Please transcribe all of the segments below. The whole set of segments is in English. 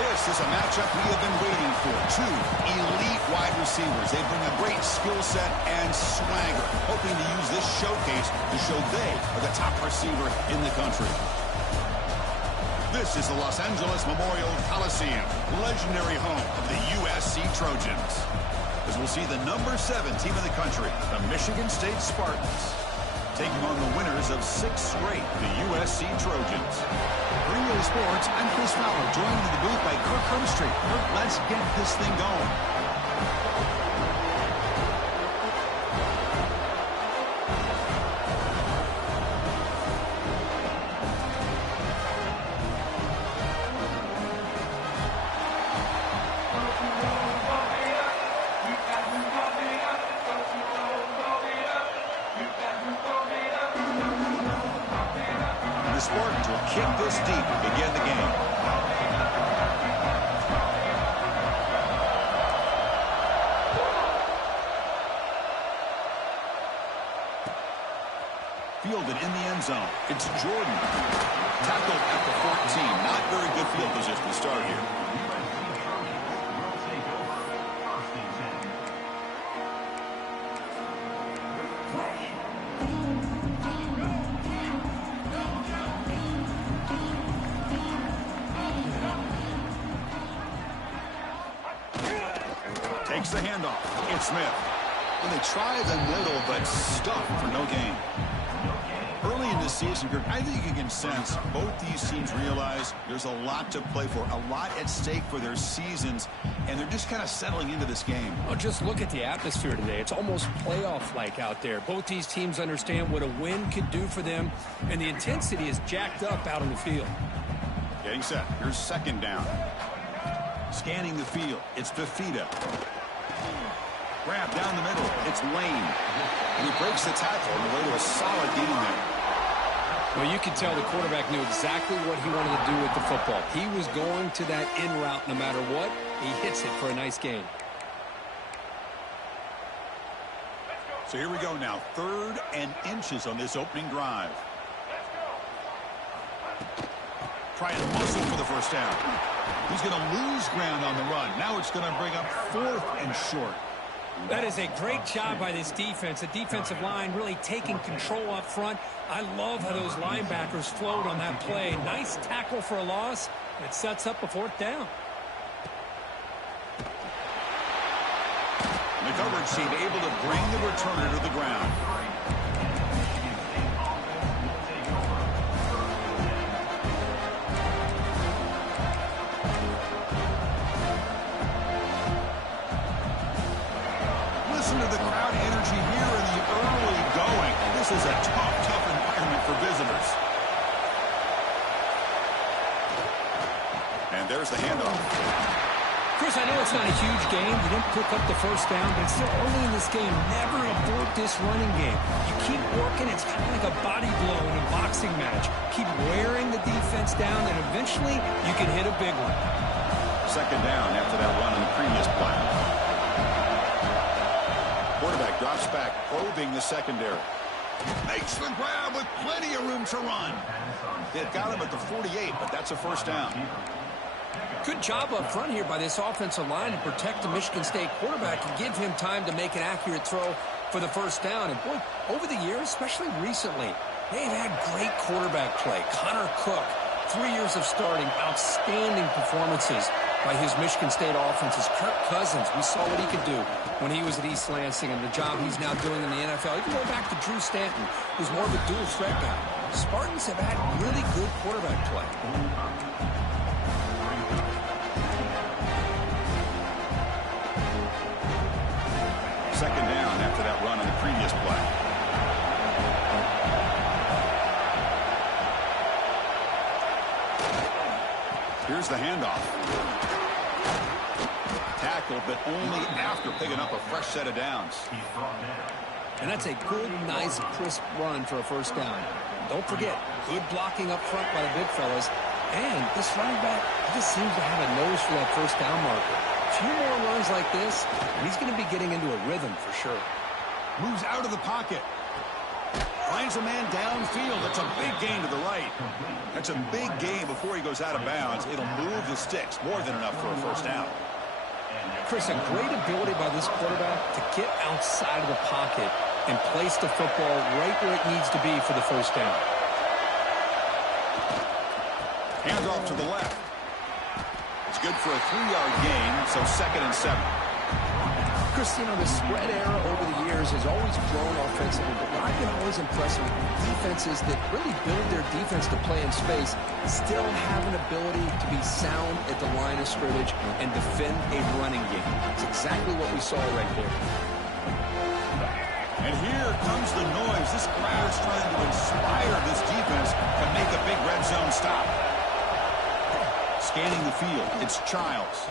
This is a matchup we have been waiting for. Two elite wide receivers. They bring a great skill set and swagger, hoping to use this showcase to show they are the top receiver in the country. This is the Los Angeles Memorial Coliseum, legendary home of the USC Trojans. As we'll see the number 7 team in the country, the Michigan State Spartans, taking on the winners of 6 straight, the USC Trojans. For EA Sports, I'm Chris Fowler, joined in the booth by Kirk Hermstreet. Kirk, let's get this thing going. The Spartans will kick this deep to begin the game. Fielded in the end zone. It's Jordan. Tackled at the 14. Not very good field position to start here. Takes the handoff. It's Smith. And they try the middle, but stuffed for no gain. Early in the season, I think you can sense both these teams realize there's a lot to play for, a lot at stake for their seasons, and they're just kind of settling into this game. Well, just look at the atmosphere today. It's almost playoff-like out there. Both these teams understand what a win could do for them, and the intensity is jacked up out on the field. Getting set. Here's second down. Scanning the field. It's Fafita. Grab down the middle. It's Lane. And he breaks the tackle on the way to a solid gain there. Well, you could tell the quarterback knew exactly what he wanted to do with the football. He was going to that in route no matter what. He hits it for a nice gain. So here we go now. 3rd and inches on this opening drive. Try and muscle for the first down. He's going to lose ground on the run. Now it's going to bring up 4th and short. That is a great job by this defense. The defensive line really taking control up front. I love how those linebackers flowed on that play. Nice tackle for a loss. It sets up a 4th down. The coverage team able to bring the returner to the ground. Listen to the crowd energy here in the early going. This is a tough environment for visitors. And there's the handoff. Chris, I know it's not a huge game. You didn't pick up the first down, but it's still early in this game. Never abort this running game. You keep working. It's kind of like a body blow in a boxing match. Keep wearing the defense down, and eventually you can hit a big one. Second down after that run on the previous play. Quarterback drops back, probing the secondary. Makes the grab with plenty of room to run. They've got him at the 48, but that's a first down. Good job up front here by this offensive line to protect the Michigan State quarterback and give him time to make an accurate throw for the first down. And, boy, over the years, especially recently, they've had great quarterback play. Connor Cook, 3 years of starting, outstanding performances by his Michigan State offenses. Kirk Cousins, we saw what he could do when he was at East Lansing and the job he's now doing in the NFL. You can go back to Drew Stanton, who's more of a dual threat guy. Spartans have had really good quarterback play. Second down after that run on the previous play. Here's the handoff. Tackled, but only after picking up a fresh set of downs. And that's a good, nice, crisp run for a first down. Don't forget, good blocking up front by the big fellas. And this running back just seems to have a nose for that first down marker. A few more runs like this, and he's going to be getting into a rhythm for sure. Moves out of the pocket. Finds plays a man downfield. That's a big gain to the right. That's a big gain before he goes out of bounds. It'll move the sticks. More than enough for a first down. Chris, a great ability by this quarterback to get outside of the pocket and place the football right where it needs to be for the first down. Hands off to the left. It's good for a 3-yard gain, so 2nd and 7. Chris, you know, the spread era over the years has always grown offensively, but what I've been always impressed with defenses that really build their defense to play in space still have an ability to be sound at the line of scrimmage and defend a running game. It's exactly what we saw right there. And here comes the noise. This crowd's trying to inspire this defense to make a big red zone stop. Scanning the field, it's Childs.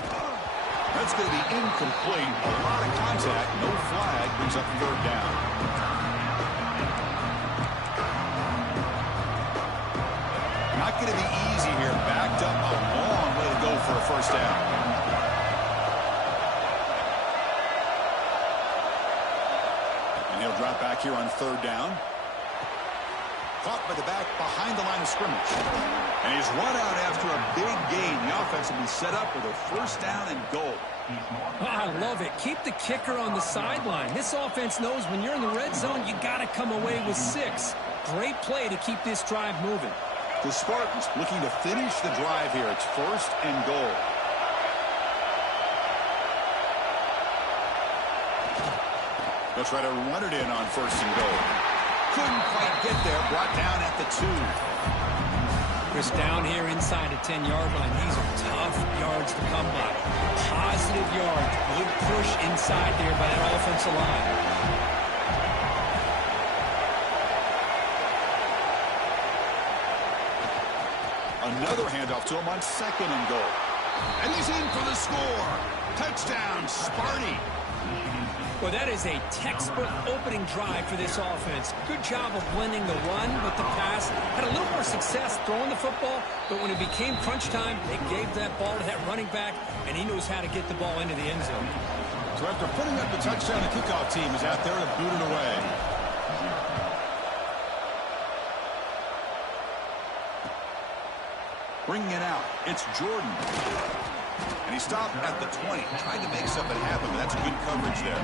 That's going to be incomplete. A lot of contact, no flag, brings up 3rd down. Not going to be easy here. Backed up a long way to go for a first down. And he'll drop back here on 3rd down. Caught by the back behind the line of scrimmage. And he's run out after a big gain. The offense will be set up with a first down and goal. Oh, I love it. Keep the kicker on the sideline. This offense knows when you're in the red zone, you got to come away with 6. Great play to keep this drive moving. The Spartans looking to finish the drive here. It's 1st and goal. They'll try to run it in on 1st and goal. Couldn't quite get there. Brought down at the 2. Chris, down here inside the 10-yard line. These are tough yards to come by. Positive yards. Good push inside there by that offensive line. Another handoff to him on 2nd and goal. And he's in for the score. Touchdown, Sparty. Well, that is a textbook opening drive for this offense. Good job of blending the run with the pass. Had a little more success throwing the football, but when it became crunch time, they gave that ball to that running back, and he knows how to get the ball into the end zone. So after putting up the touchdown, the kickoff team is out there to boot it away. Bringing it out, it's Jordan. And he stopped at the 20, trying to make something happen, but that's good coverage there.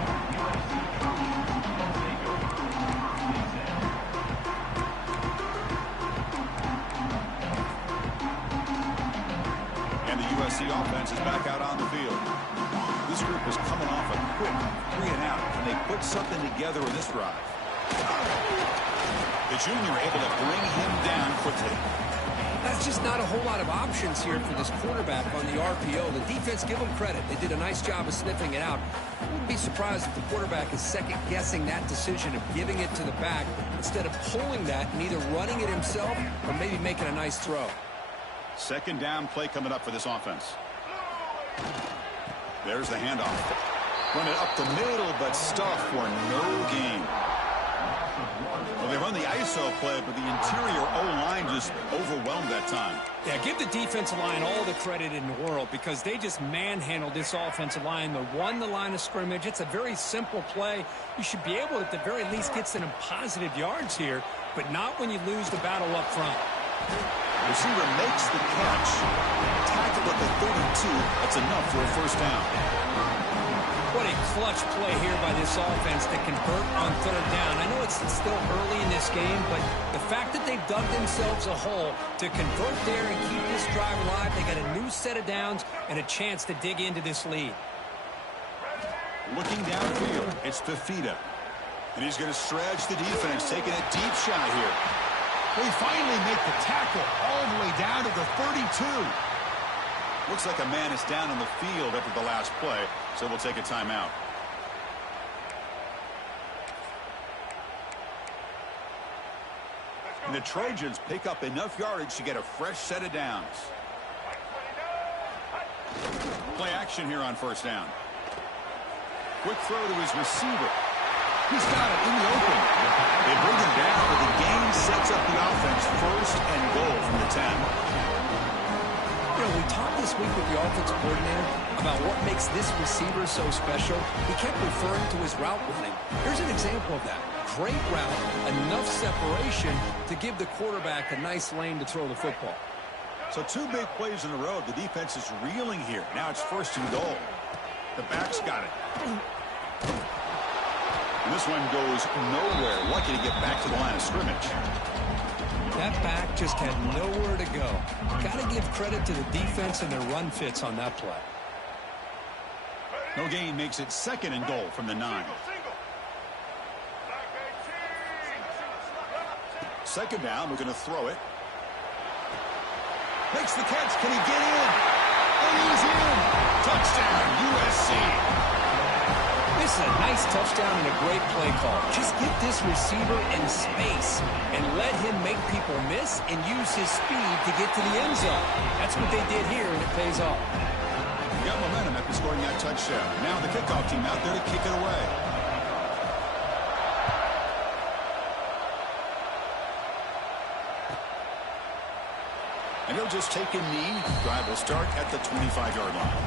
And the USC offense is back out on the field. This group is coming off a quick 3 and out, and they put something together in this drive. The junior able to bring him down quickly. That's just not a whole lot of options here for this quarterback on the RPO. The defense, give them credit. They did a nice job of sniffing it out. I wouldn't be surprised if the quarterback is second-guessing that decision of giving it to the back instead of pulling that and either running it himself or maybe making a nice throw. 2nd down play coming up for this offense. There's the handoff. Run it up the middle, but stuffed for no gain. Well, they run the ISO play, but the interior O-line just overwhelmed that time. Yeah, give the defensive line all the credit in the world because they just manhandled this offensive line. They won the line of scrimmage. It's a very simple play. You should be able to, at the very least, get some positive yards here, but not when you lose the battle up front. Receiver makes the catch. Tackled at the 32. That's enough for a first down. What a clutch play here by this offense to convert on 3rd down. I know it's still early in this game, but the fact that they've dug themselves a hole to convert there and keep this drive alive, they got a new set of downs and a chance to dig into this lead. Looking downfield, it's Fafita. And he's going to stretch the defense, taking a deep shot here. They finally make the tackle all the way down to the 32. Looks like a man is down on the field after the last play, so we'll take a timeout. And the Trojans pick up enough yardage to get a fresh set of downs. Play action here on 1st down. Quick throw to his receiver. He's got it in the open. They bring him down, but the game sets up the offense 1st and goal from the 10. You know, we talked this week with the offensive coordinator about what makes this receiver so special. He kept referring to his route running. Here's an example of that. Great route, enough separation to give the quarterback a nice lane to throw the football. So 2 big plays in a row. The defense is reeling here. Now it's 1st and goal. The back's got it. And this one goes nowhere. Lucky to get back to the line of scrimmage. That back just had nowhere to go. Got to give credit to the defense and their run fits on that play. No gain makes it 2nd and goal from the 9. 2nd down, we're going to throw it. Makes the catch. Can he get in? And he's in. Touchdown, USC. This is a nice touchdown and a great play call. Just get this receiver in space and let him make people miss and use his speed to get to the end zone. That's what they did here, and it pays off. He got momentum after scoring that touchdown. Now the kickoff team out there to kick it away. And he'll just take a knee. Drive will start at the 25-yard line.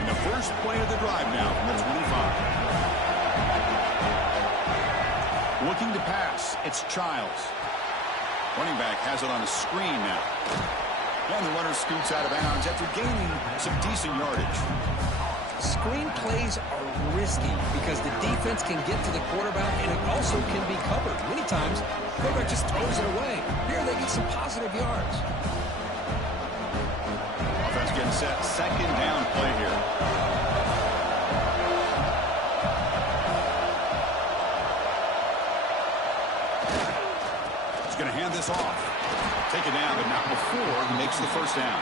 And the first play of the drive now from the 25. Looking to pass. It's Childs. Running back has it on a screen now. And the runner scoots out of bounds after gaining some decent yardage. Screen plays are risky because the defense can get to the quarterback and it also can be covered. Many times, the quarterback just throws it away. Here they get some positive yards. Offense getting set. 2nd down play here. He's going to hand this off. Take it down, but not before he makes the 1st down.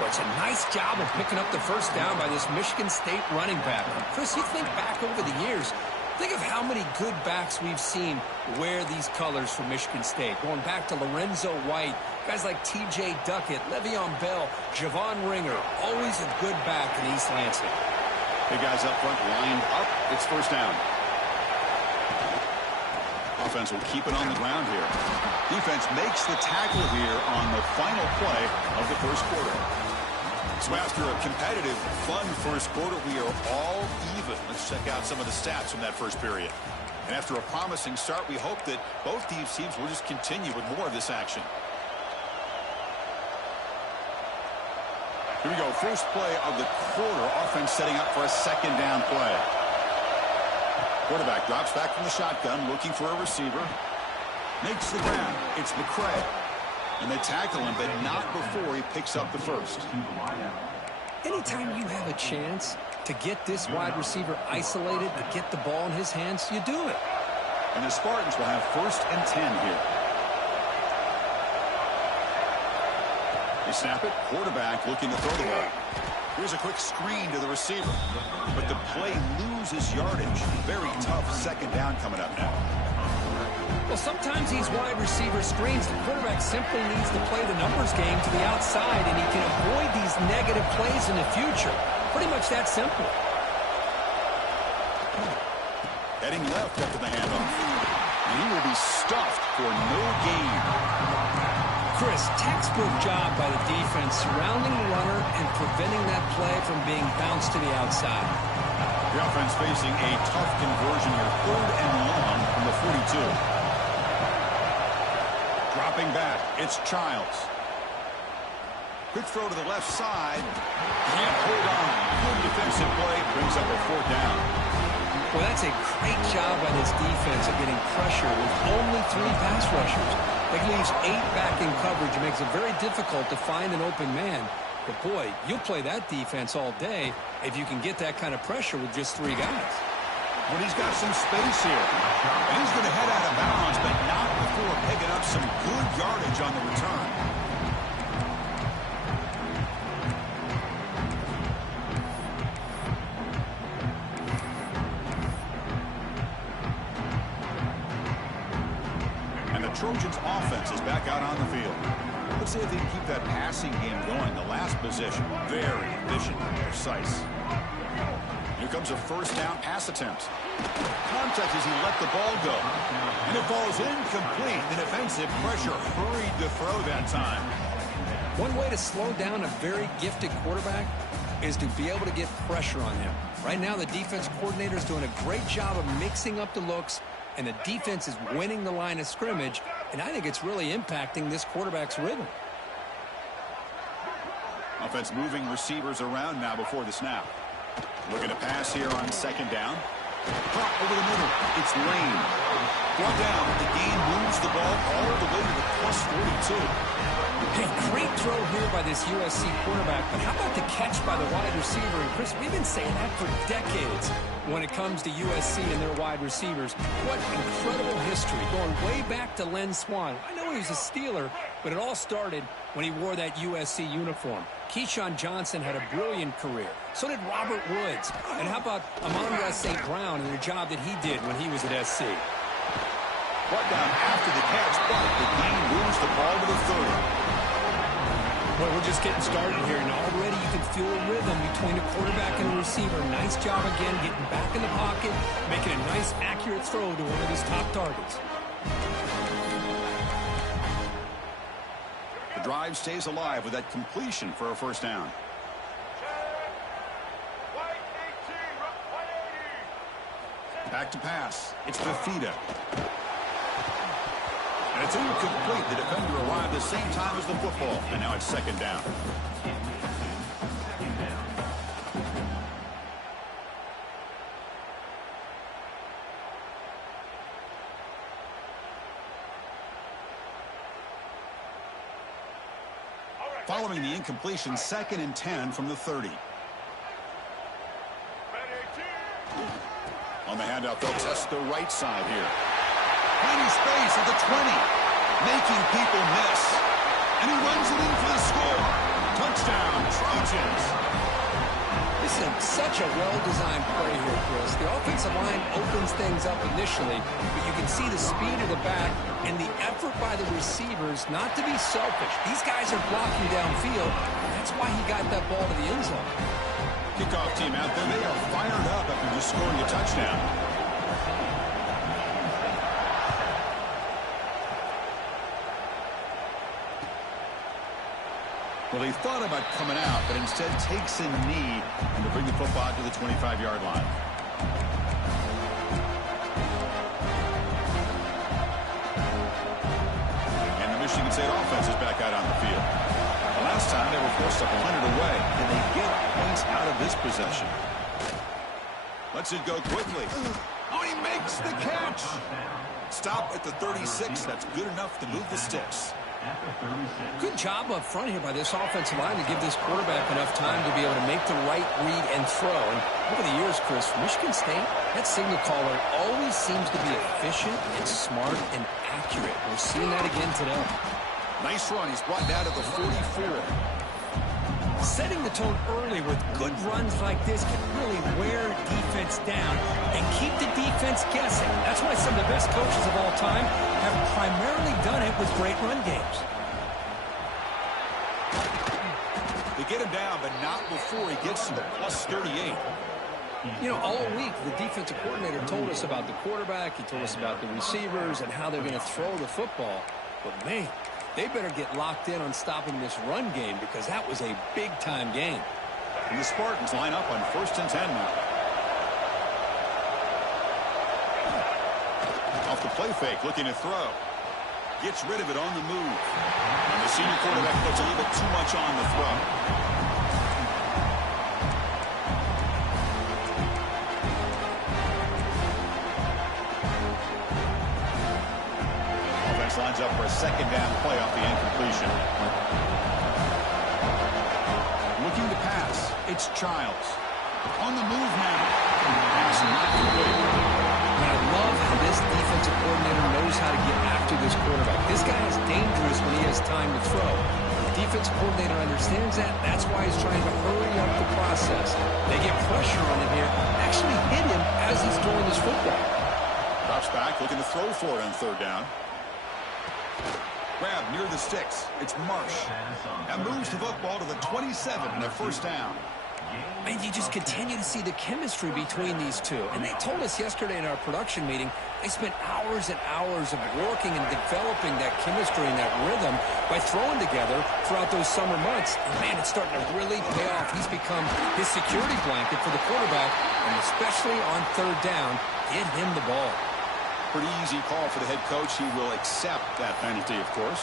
But it's a nice job of picking up the 1st down by this Michigan State running back. Chris, you think back over the years, think of how many good backs we've seen wear these colors for Michigan State. Going back to Lorenzo White, guys like T.J. Duckett, Le'Veon Bell, Javon Ringer, always a good back in East Lansing. Big guys up front lined up. It's 1st down. Offense will keep it on the ground here. Defense makes the tackle here on the final play of the 1st quarter. So after a competitive, fun 1st quarter, we are all even. Let's check out some of the stats from that 1st period. And after a promising start, we hope that both these teams will just continue with more of this action. Here we go. 1st play of the quarter. Offense setting up for a 2nd down play. Quarterback drops back from the shotgun, looking for a receiver. Makes the grab. It's McCray. And they tackle him, but not before he picks up the 1st. Anytime you have a chance to get this wide receiver isolated, to get the ball in his hands, you do it. And the Spartans will have 1st and 10 here. They snap it. Quarterback looking to throw the ball. Here's a quick screen to the receiver. But the play loses yardage. Very tough 2nd down coming up now. Well, sometimes these wide receiver screens, the quarterback simply needs to play the numbers game to the outside, and he can avoid these negative plays in the future. Pretty much that simple. Heading left after the handoff. And he will be stuffed for no gain. Chris, textbook job by the defense surrounding the runner and preventing that play from being bounced to the outside. The offense facing a tough conversion here. 3rd and long from the 42. Dropping back. It's Childs. Quick throw to the left side. Can't hold on. Good defensive play. Brings up a 4th down. Well, that's a great job by this defense of getting pressure with only 3 pass rushers. That leaves 8 back in coverage. It makes it very difficult to find an open man. But, boy, you'll play that defense all day if you can get that kind of pressure with just 3 guys. Well, he's got some space here. And he's going to head out of bounds, but not before picking up some good yardage on the return. Trojans offense is back out on the field. Let's see if they can keep that passing game going. The last possession, very efficient and precise. Here comes a 1st down pass attempt. Contact as he let the ball go. And it falls incomplete. The defensive pressure hurried to throw that time. One way to slow down a very gifted quarterback is to be able to get pressure on him. Right now, the defense coordinator is doing a great job of mixing up the looks, and the defense is winning the line of scrimmage, and I think it's really impacting this quarterback's rhythm. Offense moving receivers around now before the snap. Looking to pass here on second down. Caught over the middle. It's Lane. Brought down. The game moves the ball all the way to the +42. Hey, great throw here by this USC quarterback, but how about the catch by the wide receiver? And Chris, we've been saying that for decades when it comes to USC and their wide receivers. What incredible history, going way back to Len Swan. I know he was a Steeler, but it all started when he wore that USC uniform. Keyshawn Johnson had a brilliant career. So did Robert Woods. And how about Amon-Ra St. Brown and the job that he did when he was at SC? Brought down after the catch, but the game moves the ball to the 30. Well, we're just getting started here, and already you can feel a rhythm between the quarterback and the receiver. Nice job again getting back in the pocket, making a nice, accurate throw to one of his top targets. The drive stays alive with that completion for a first down. Back to pass. It's Fafita. And it's incomplete. The defender arrived the same time as the football. And now it's second down. Following the incompletion, 2nd and 10 from the 30. On the handout, folks, that's the right side here. Finding space at the 20. Making people miss. And he runs it in for the score. Touchdown, Trojans. This is such a well-designed play here, Chris. The offensive line opens things up initially, but you can see the speed of the back and the effort by the receivers not to be selfish. These guys are blocking downfield. That's why he got that ball to the end zone. Kickoff team out there. They are fired up after just scoring a touchdown. Well, he thought about coming out, but instead takes a knee and to bring the football to the 25-yard line. And the Michigan State offense is back out on the field. The last time they were forced to punt it away, and they get points out of this possession. Lets it go quickly. Oh, he makes the catch. Stop at the 36. That's good enough to move the sticks. Good job up front here by this offensive line to give this quarterback enough time to be able to make the right read and throw. And over the years, Chris, Michigan State, that signal caller always seems to be efficient and smart and accurate. We're seeing that again today. Nice run. He's brought down to the 44. Setting the tone early with good runs like this can really wear defense down and keep the defense guessing. That's why some of the best coaches of all time have primarily done it with great run games. They get him down, but not before he gets to the +38. You know, all week, the defensive coordinator told us about the quarterback. He told us about the receivers and how they're going to throw the football. But, man, they better get locked in on stopping this run game because that was a big-time game. And the Spartans line up on 1st and 10 now. Off the play fake, looking to throw. Gets rid of it on the move. And the senior quarterback puts a little bit too much on the throw. Offense lines up for a 2nd down play off the incompletion. Looking to pass. It's Childs. On the move now. Pass not complete. I love how this defensive coordinator knows how to get after this quarterback. This guy is dangerous when he has time to throw. The defensive coordinator understands that. That's why he's trying to hurry up the process. They get pressure on him here. Actually hit him as he's throwing this football. Drops back, looking to throw for it on 3rd down. Grab near the sticks. It's Marsh. That moves the football to the 27 and a 1st down. And you just continue to see the chemistry between these two. And they told us yesterday in our production meeting, they spent hours and hours of working and developing that chemistry and that rhythm by throwing together throughout those summer months. And, man, it's starting to really pay off. He's become his security blanket for the quarterback, and especially on third down, get him the ball. Pretty easy call for the head coach. He will accept that penalty, of course.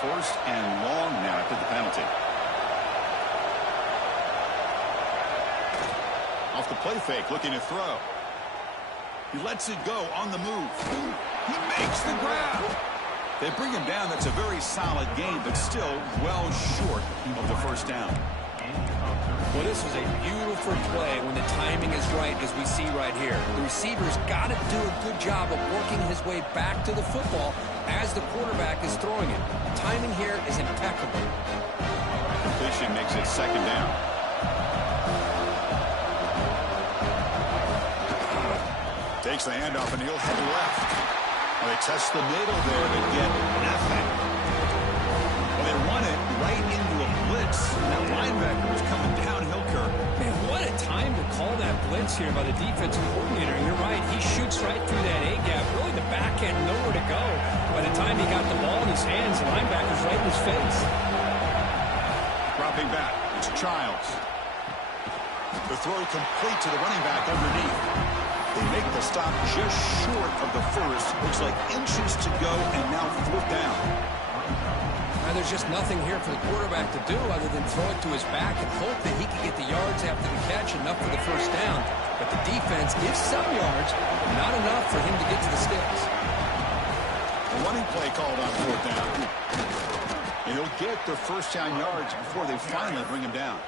First and long now after the penalty. Off the play fake, looking to throw. He lets it go on the move. He makes the grab. They bring him down. That's a very solid game, but still well short of the first down. Well, this was a beautiful play when the timing is right, as we see right here. The receiver's got to do a good job of working his way back to the football as the quarterback is throwing it. Timing here is impeccable. Completion makes it second down. Takes the handoff, and he'll head left. Well, they test the middle there to get nothing. Well, they run it right into a blitz. That linebacker was coming downhill, Kirk. Man, what a time to call that blitz here by the defensive coordinator. You're right. He shoots right through that A-gap. Really, the back end, nowhere to go. By the time he got the ball in his hands, the linebacker's right in his face. Dropping back. It's Childs. The throw complete to the running back underneath. They make the stop just short of the first. Looks like inches to go, and now fourth down. Now, there's just nothing here for the quarterback to do other than throw it to his back and hope that he can get the yards after the catch, enough for the first down. But the defense gives some yards, not enough for him to get to the sticks. A running play called on fourth down. And he'll get the first down yards before they finally bring him down.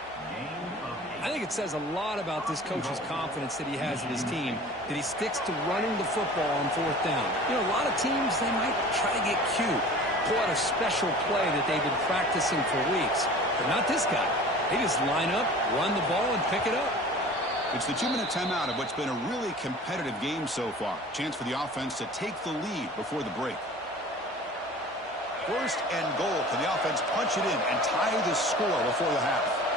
I think it says a lot about this coach's confidence that he has in his team, that he sticks to running the football on fourth down. You know, a lot of teams, they might try to get cute, pull out a special play that they've been practicing for weeks. But not this guy. They just line up, run the ball, and pick it up. It's the 2-minute timeout of what's been a really competitive game so far. Chance for the offense to take the lead before the break. First and goal. Can the offense punch it in and tie the score before the half?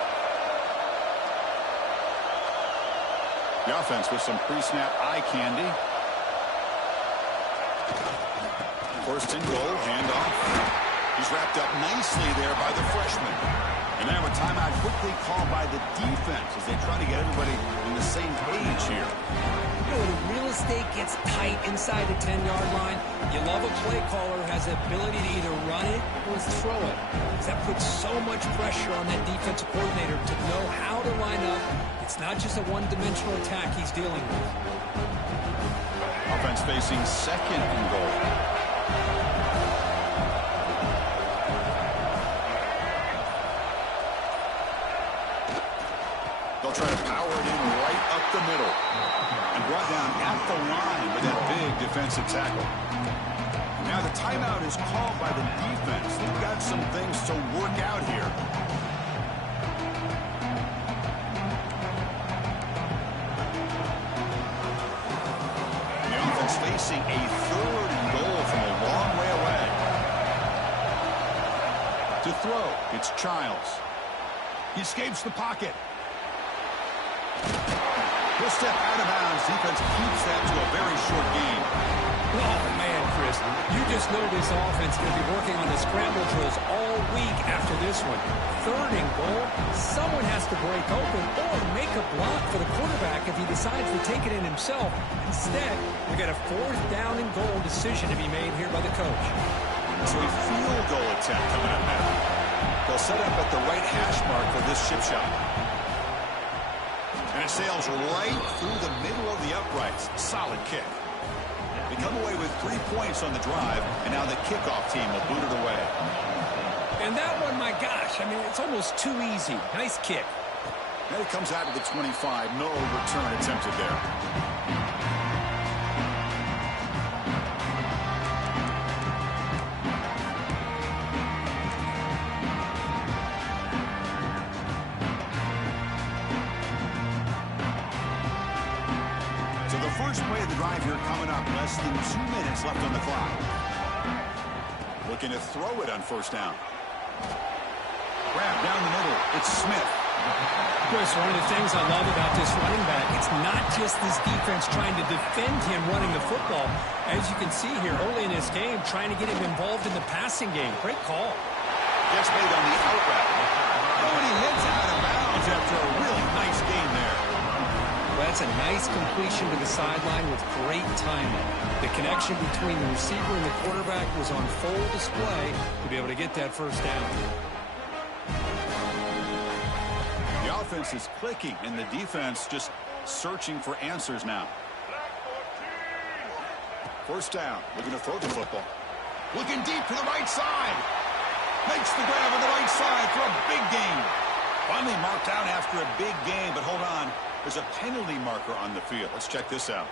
The offense with some pre-snap eye candy. First and goal, handoff. He's wrapped up nicely there by the freshman. And now a timeout quickly called by the defense as they try to get everybody on the same page here. You know, when the real estate gets tight inside the 10-yard line, you love a play caller who has the ability to either run it or throw it. Because that puts so much pressure on that defensive coordinator to know how to line up. It's not just a one-dimensional attack he's dealing with. Offense facing second and goal. They'll try to power it in right up the middle. And brought down at the line with that big defensive tackle. Now the timeout is called by the defense. They've got some things to work out here. The offense facing a third and goal from a long way away. To throw, it's Childs. He escapes the pocket. He'll step out of bounds. Defense keeps that to a very short gain. Oh, man, Chris, you just know this offense is going to be working on the scramble drills all week after this one. Third and goal, someone has to break open or make a block for the quarterback if he decides to take it in himself. Instead, we got a fourth down and goal decision to be made here by the coach. So a field goal attempt coming up now. They'll set up at the right hash mark for this chip shot. And it sails right through the middle of the uprights. Solid kick. They come away with 3 points on the drive, and now the kickoff team will boot it away. And that one, my gosh, I mean, it's almost too easy. Nice kick. And it comes out of the 25. No return attempted there. First play of the drive here coming up. Less than 2 minutes left on the clock. Looking to throw it on first down. Grab down the middle. It's Smith. Chris, one of the things I love about this running back, it's not just this defense trying to defend him running the football. As you can see here early in this game, trying to get him involved in the passing game. Great call. Gets made on the out route. Oh, and he hits out of bounds after a really nice game there. Well, that's a nice completion to the sideline with great timing. The connection between the receiver and the quarterback was on full display to be able to get that first down. The offense is clicking, and the defense just searching for answers now. First down, looking to throw the football. Looking deep to the right side. Makes the grab on the right side for a big gain. Finally marked out after a big gain, but hold on. There's a penalty marker on the field. Let's check this out.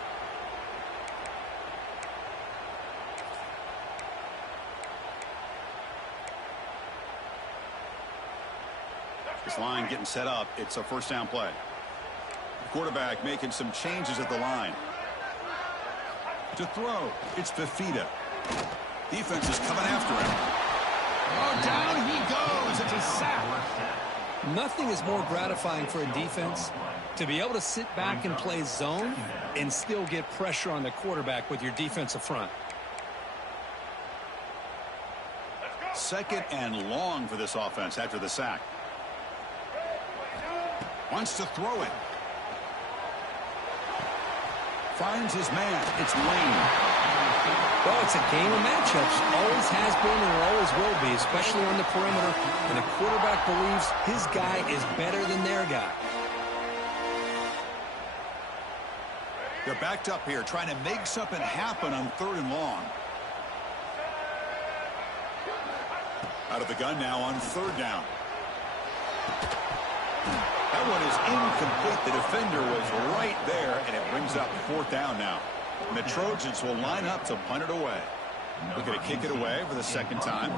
This line getting set up. It's a first down play. The quarterback making some changes at the line. To throw, it's Fafita. Defense is coming after him. Oh, down he goes. It's a sack. Nothing is more gratifying for a defense to be able to sit back and play zone and still get pressure on the quarterback with your defensive front. Second and long for this offense after the sack. Wants to throw it. Finds his man. It's Lane. Well, it's a game of matchups. Always has been and it always will be, especially on the perimeter. And the quarterback believes his guy is better than their guy. They're backed up here trying to make something happen on third and long. Out of the gun now on third down. That one is incomplete. The defender was right there, and it brings up fourth down now. And the Trojans will line up to punt it away. Looking to kick it away for the second time.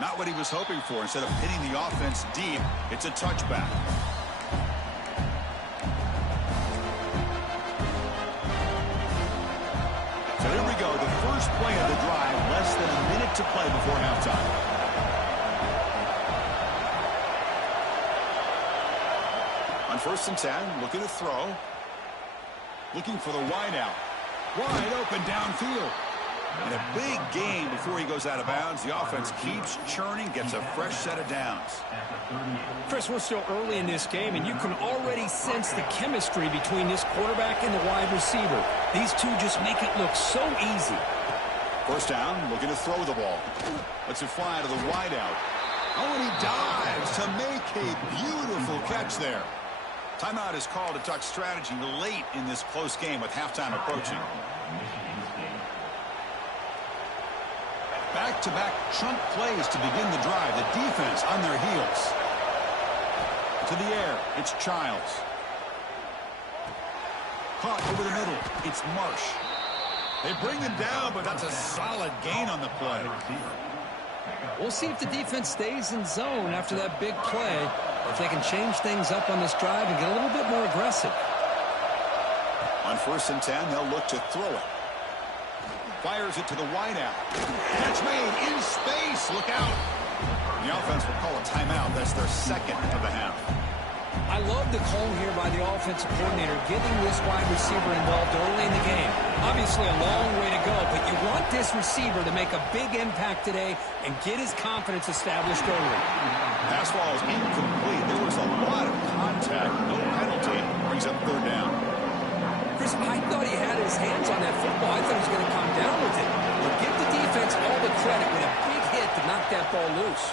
Not what he was hoping for. Instead of hitting the offense deep, it's a touchback. So here we go, the first play of the drive, less than a minute to play before halftime. On first and 10, looking to throw. Looking for the wide out. Wide open downfield. And a big gain before he goes out of bounds. The offense keeps churning, gets a fresh set of downs. Chris, we're still early in this game, and you can already sense the chemistry between this quarterback and the wide receiver. These two just make it look so easy. First down, looking to throw the ball. Lets it fly to the wide out. Oh, and he dives to make a beautiful catch there. Timeout is called to talk strategy late in this close game with halftime approaching. Back-to-back chunk plays to begin the drive. The defense on their heels. To the air, it's Childs. Caught over the middle, it's Marsh. They bring him down, but that's a solid gain on the play. We'll see if the defense stays in zone after that big play. If they can change things up on this drive and get a little bit more aggressive. On first and 10, they'll look to throw it. Fires it to the wide out. Catch made in space. Look out. The offense will call a timeout. That's their second of the half. I love the call here by the offensive coordinator, getting this wide receiver involved early in the game. Obviously a long way to go, but you want this receiver to make a big impact today and get his confidence established early. Pass ball is incomplete. There was a lot of contact. No penalty. Brings up third down. Chris, I thought he had his hands on that football. I thought he was going to come down with it. But give the defense all the credit with a big hit to knock that ball loose.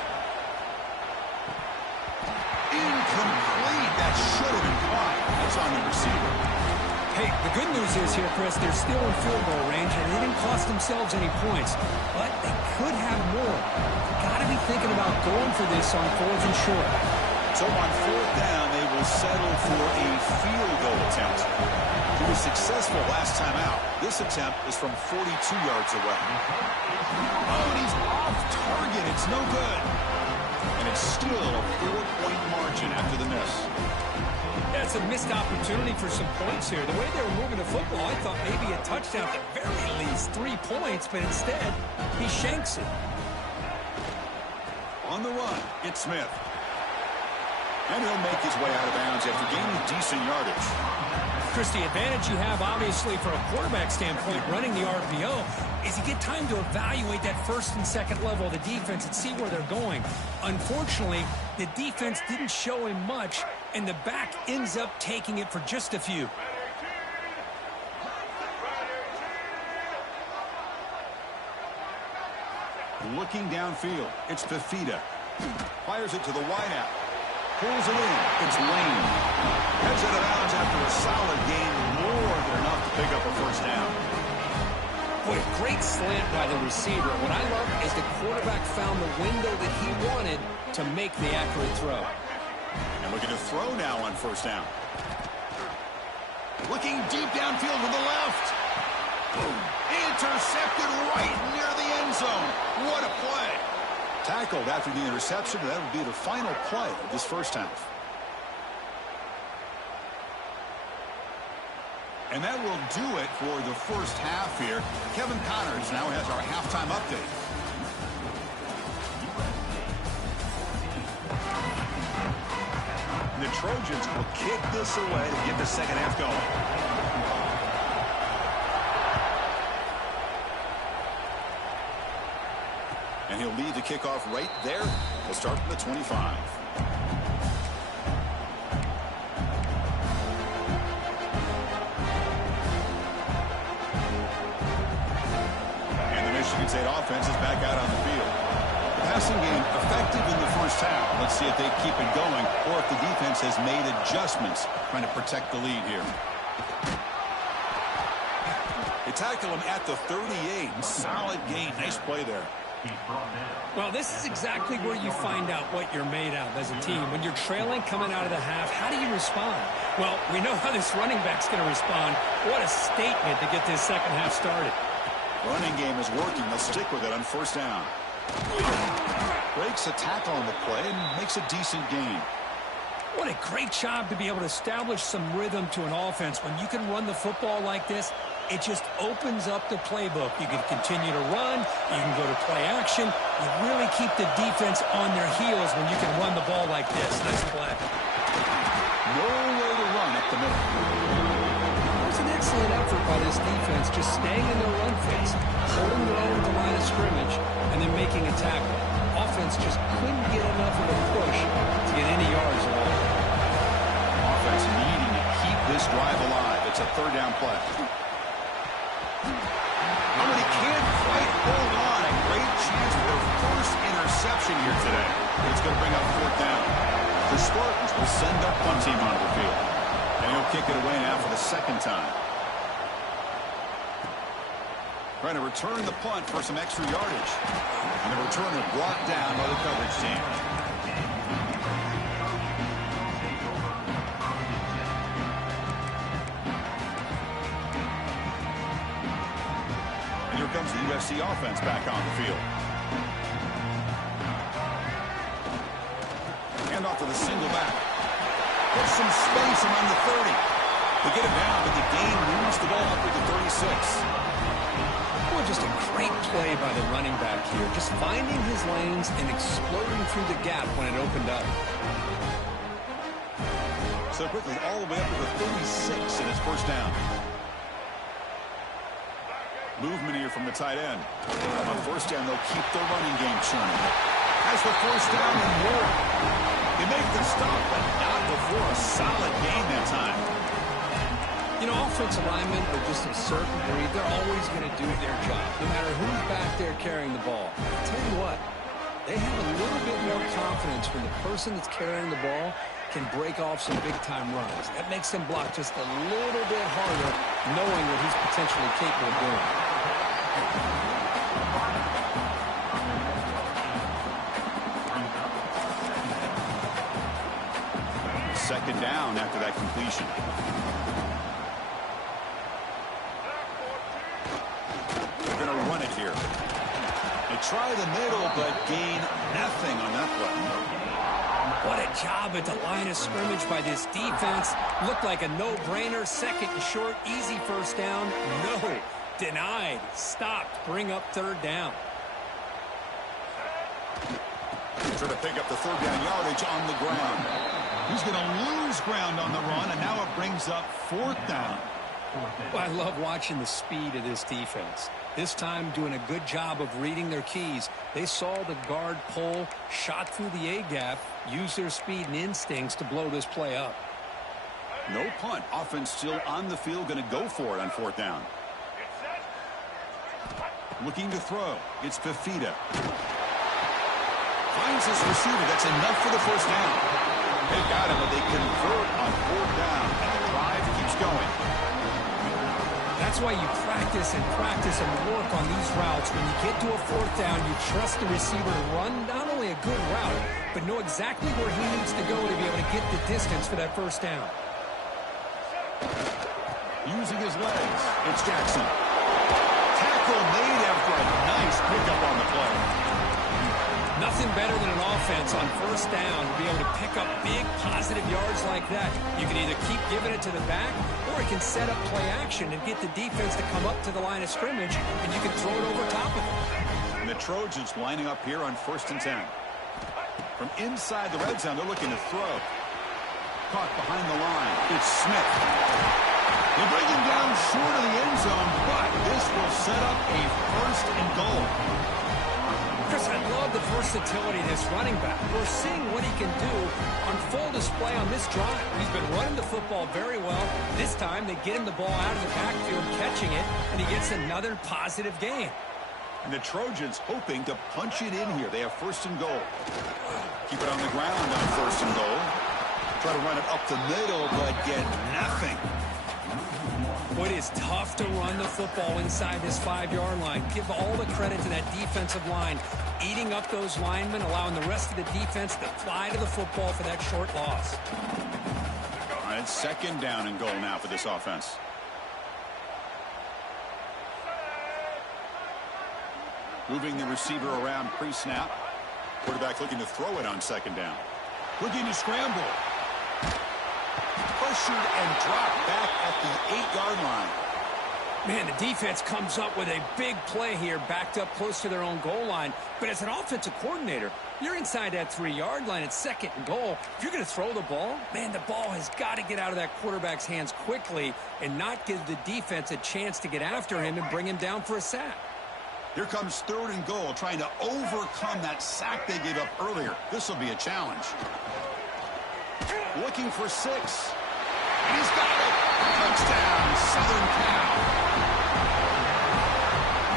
Incomplete. That should have been caught. It's on the receiver. Hey, the good news is here, Chris, they're still in field goal range, and they didn't cost themselves any points. But they could have more. Got to be thinking about going for this on fourth and short. So on fourth down, they will settle for a field goal attempt. He was successful last time out. This attempt is from 42 yards away. Oh, and he's off target. It's no good. And it's still a 4-point margin after the miss. That's a missed opportunity for some points here. The way they were moving the football, I thought maybe a touchdown at the very least, 3 points, but instead, he shanks it. On the run, it's Smith. And he'll make his way out of bounds after gaining decent yardage. Chris, the advantage you have, obviously, from a quarterback standpoint, running the RPO, is you get time to evaluate that first and second level of the defense and see where they're going. Unfortunately, the defense didn't show him much, and the back ends up taking it for just a few. Looking downfield, it's Fafita. Fires it to the wideout. Pulls it in. It's Lane. Heads out of bounds after a solid gain, more than enough to pick up a first down. Boy, great slant by the receiver. What I love is the quarterback found the window that he wanted to make the accurate throw. And looking to throw now on first down. Looking deep downfield to the left. Intercepted right near the end zone. What a play. Tackled after the interception. That would be the final play of this first half. And that will do it for the first half here. Kevin Connors now has our halftime update. The Trojans will kick this away to get the second half going. And he'll lead the kickoff right there. We'll start from the 25. And the Michigan State offense is back out on the field. The passing game effective in the first half. Let's see if they keep it going or if the defense has made adjustments trying to protect the lead here. They tackle him at the 38. Solid gain. Nice play there. Well, this is exactly where you find out what you're made of as a team. When you're trailing coming out of the half, how do you respond? Well, we know how this running back's going to respond. What a statement to get this second half started. Running game is working. They'll stick with it on first down. Breaks a tackle on the play and makes a decent gain. What a great job to be able to establish some rhythm to an offense. When you can run the football like this, it just opens up the playbook. You can continue to run. You can go to play action. You really keep the defense on their heels when you can run the ball like this. Nice play. Nowhere to run up the middle. It was an excellent effort by this defense, just staying in their run fence, holding their own at the line of scrimmage, and then making a tackle. Offense just couldn't get enough of a push to get any yards at all. Offense needing to keep this drive alive. It's a third down play. But he can't quite hold on. A great chance for their first interception here today. It's going to bring up fourth down. The Spartans will send their punt team onto the field. And he'll kick it away now for the second time. Trying to return the punt for some extra yardage. And the returner brought down by the coverage team. And here comes the USC offense back on the field. Hand off to the single back. Get some space around the 30. They get it down, but the gain moves the ball up to the 36. Well, just a great play by the running back here. Just finding his lanes and exploding through the gap when it opened up. So quickly all the way up to the 36 in his first down. Movement here from the tight end. On first down, they'll keep the running game churning. Has the first down and more. They make the stop, but not before a solid gain that time. You know, offensive linemen are just a certain breed. They're always going to do their job, no matter who's back there carrying the ball. I'll tell you what, they have a little bit more confidence when the person that's carrying the ball can break off some big-time runs. That makes them block just a little bit harder, knowing what he's potentially capable of doing. Second down after that completion. They're going to run it here. They try the middle, but gain nothing on that play. What a job at the line of scrimmage by this defense. Looked like a no-brainer. Second and short, easy first down. No, denied, stopped, bring up third down. Trying to pick up the third down yardage on the ground. He's going to lose ground on the run, and now it brings up fourth down. Well, I love watching the speed of this defense. This time doing a good job of reading their keys. They saw the guard pull, shot through the A-gap, used their speed and instincts to blow this play up. No punt. Offense still on the field, going to go for it on fourth down. Looking to throw. It's Fafita. Finds his receiver. That's enough for the first down. They got him, but they convert on fourth down, and the drive keeps going. That's why you practice and work on these routes. When you get to a fourth down, you trust the receiver to run not only a good route, but know exactly where he needs to go to be able to get the distance for that first down. Using his legs, it's Jackson. Tackle made after a nice pickup on the play. Nothing better than an offense on first down to be able to pick up big positive yards like that. You can either keep giving it to the back, or you can set up play action and get the defense to come up to the line of scrimmage, and you can throw it over top of them. And the Trojans lining up here on 1st and 10. From inside the red zone, they're looking to throw. Caught behind the line. It's Smith. They bring him down short of the end zone, but this will set up a 1st and goal. Chris, I love the versatility of this running back. We're seeing what he can do on full display on this drive. He's been running the football very well. This time, they get him the ball out of the backfield, catching it, and he gets another positive gain. And the Trojans hoping to punch it in here. They have 1st and goal. Keep it on the ground on 1st and goal. Try to run it up the middle, but get nothing. Boy, it is tough to run the football inside this 5-yard line. Give all the credit to that defensive line, eating up those linemen, allowing the rest of the defense to fly to the football for that short loss. All right, 2nd down and goal now for this offense. Moving the receiver around pre-snap. Quarterback looking to throw it on 2nd down. Looking to scramble. Pressured and dropped back at the 8-yard line. Man, the defense comes up with a big play here, backed up close to their own goal line. But as an offensive coordinator, you're inside that 3-yard line at 2nd and goal. If you're going to throw the ball, man, the ball has got to get out of that quarterback's hands quickly and not give the defense a chance to get after him and bring him down for a sack. Here comes 3rd and goal, trying to overcome that sack they gave up earlier. This will be a challenge. Looking for 6. And he's got it. Touchdown, Southern Cal.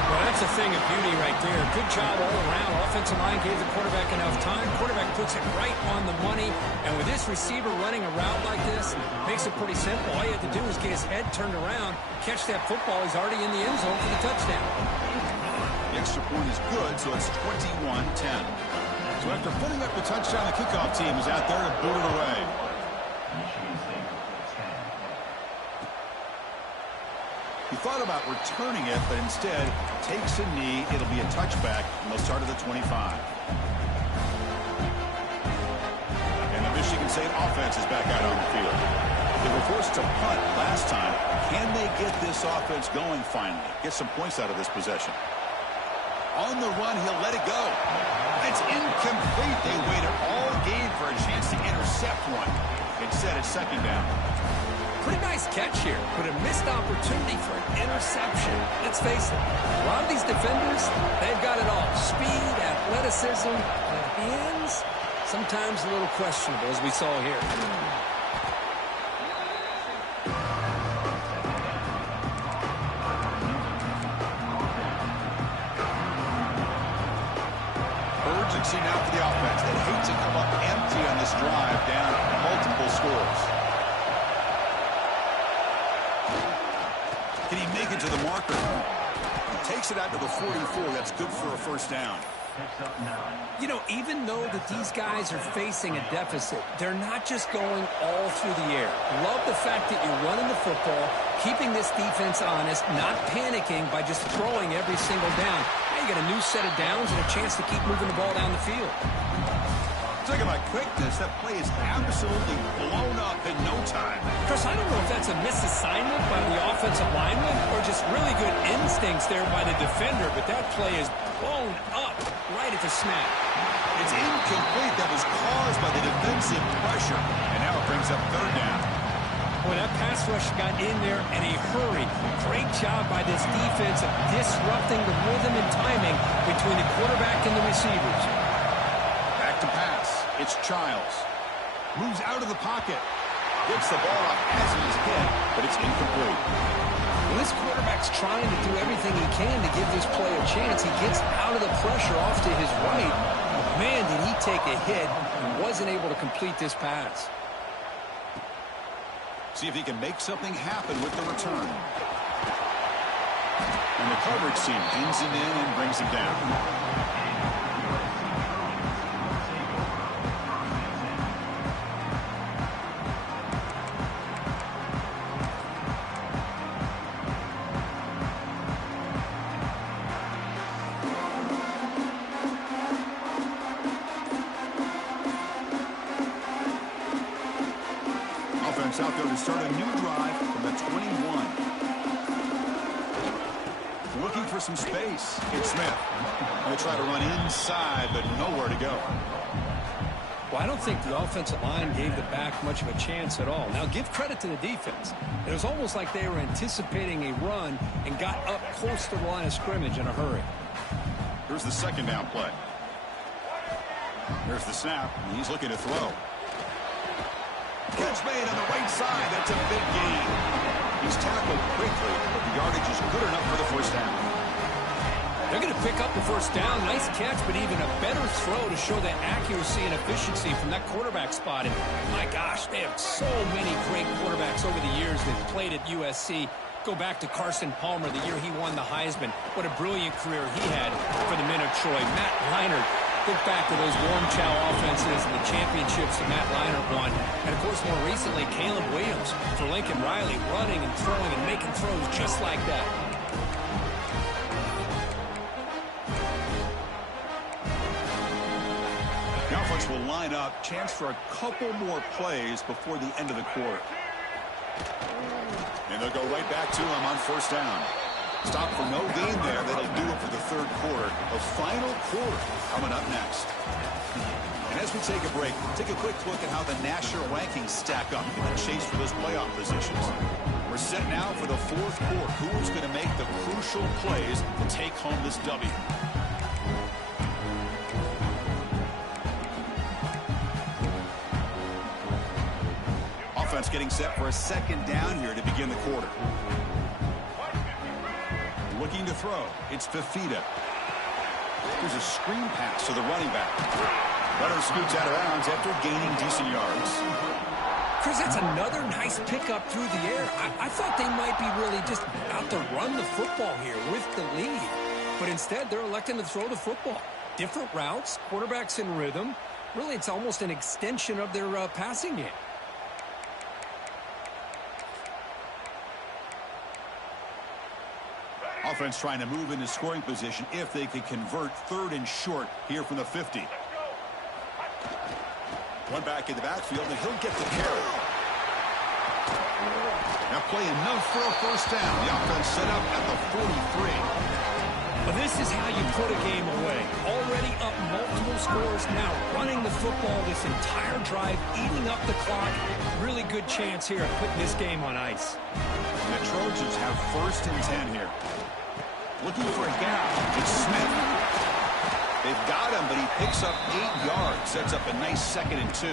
Well, that's a thing of beauty right there. Good job all around. Offensive line gave the quarterback enough time. Quarterback puts it right on the money. And with this receiver running a route like this, makes it pretty simple. All you have to do is get his head turned around, catch that football. He's already in the end zone for the touchdown. The extra point is good, so it's 21-10. So after putting up the touchdown, the kickoff team is out there to boot it away. He thought about returning it, but instead takes a knee. It'll be a touchback, and they'll start at the 25. And the Michigan State offense is back out on the field. They were forced to punt last time. Can they get this offense going finally? Get some points out of this possession. On the run, he'll let it go. It's incomplete. They waited all game for a chance to intercept one. Instead, it's 2nd down. Pretty nice catch here, but a missed opportunity for an interception. Let's face it, a lot of these defenders, they've got it all. Speed, athleticism, but hands, sometimes a little questionable, as we saw here. Urgency now for the offense. They hate to come up empty on this drive, down multiple scores. Can he make it to the marker? He takes it out to the 44. That's good for a 1st down. You know, even though that these guys are facing a deficit, they're not just going all through the air. Love the fact that you're running the football, keeping this defense honest, not panicking by just throwing every single down. Now you got a new set of downs and a chance to keep moving the ball down the field. Talk about quickness. That play is absolutely blown up in no time. Chris, I don't know if that's a misassignment by the offensive lineman or just really good instincts there by the defender, but that play is blown up right at the snap. It's incomplete. That was caused by the defensive pressure. And now it brings up third down. Well, that pass rush got in there in a hurry. Great job by this defense of disrupting the rhythm and timing between the quarterback and the receivers. Back to pass. It's Childs. Moves out of the pocket. Gets the ball off as he's hit, but it's incomplete. Well, this quarterback's trying to do everything he can to give this play a chance. He gets out of the pressure off to his right. Man, did he take a hit and wasn't able to complete this pass. See if he can make something happen with the return. And the coverage team pins him in and brings him down. Out there to start a new drive from the 21. Looking for some space. It's Smith. They try to run inside, but nowhere to go. Well, I don't think the offensive line gave the back much of a chance at all. Now, give credit to the defense. It was almost like they were anticipating a run and got up close to the line of scrimmage in a hurry. Here's the second down play. There's the snap, and he's looking to throw. Catch made on the right side. That's a big gain. He's tackled quickly, but the yardage is good enough for the first down. They're going to pick up the first down. Nice catch, but even a better throw to show that accuracy and efficiency from that quarterback spot. And my gosh, they have so many great quarterbacks over the years that played at USC. Go back to Carson Palmer, the year he won the Heisman. What a brilliant career he had for the men of Troy. Matt Leinart. Look back to those warm chow offenses and the championships that Matt Leinart won. And, of course, more recently, Caleb Williams for Lincoln Riley, running and throwing and making throws just like that. The offense will line up. Chance for a couple more plays before the end of the quarter. And they'll go right back to him on first down. Stop for no gain there. That'll do it for the third quarter. A final quarter coming up next. And as we take a break, take a quick look at how the national rankings stack up in the chase for those playoff positions. We're set now for the fourth quarter. Who is going to make the crucial plays to take home this W? Offense getting set for a second down here to begin the quarter. Looking to throw. It's Fafita. There's a screen pass to the running back. Runner scoots out of bounds after gaining decent yards. Chris, that's another nice pickup through the air. I thought they might be really just out to run the football here with the lead. But instead, they're electing to throw the football. Different routes, quarterbacks in rhythm. Really, it's almost an extension of their passing game. Offense trying to move into scoring position if they could convert third and short here from the 50. One back in the backfield, and he'll get the carry. Now play enough for a first down. The offense set up at the 43. But this is how you put a game away. Already up multiple scores, now running the football this entire drive, eating up the clock. Really good chance here of putting this game on ice. And the Trojans have first and 10 here. Looking for a gap. It's Smith. They've got him, but he picks up 8 yards. Sets up a nice 2nd and 2.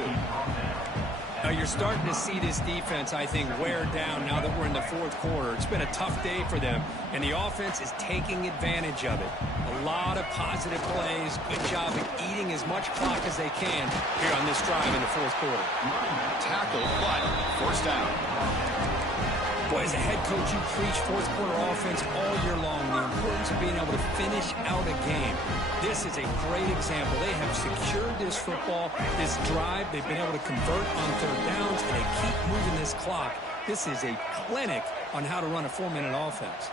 Now you're starting to see this defense, I think, wear down now that we're in the fourth quarter. It's been a tough day for them, and the offense is taking advantage of it. A lot of positive plays. Good job of eating as much clock as they can here on this drive in the fourth quarter. Tackle, but first down. Boy, as a head coach, you preach fourth quarter offense all year long. The importance of being able to finish out a game. This is a great example. They have secured this football, this drive. They've been able to convert on third downs, and they keep moving this clock. This is a clinic on how to run a 4-minute offense.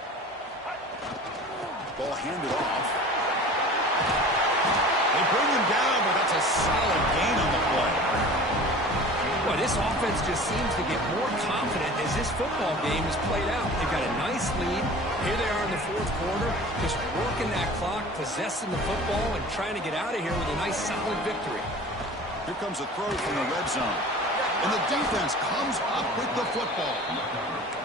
Ball handed off. They bring him down, but that's a solid gain on the play. Well, this offense just seems to get more confident as this football game is played out. They've got a nice lead. Here they are in the fourth quarter, just working that clock, possessing the football, and trying to get out of here with a nice, solid victory. Here comes a throw from the red zone. And the defense comes up with the football.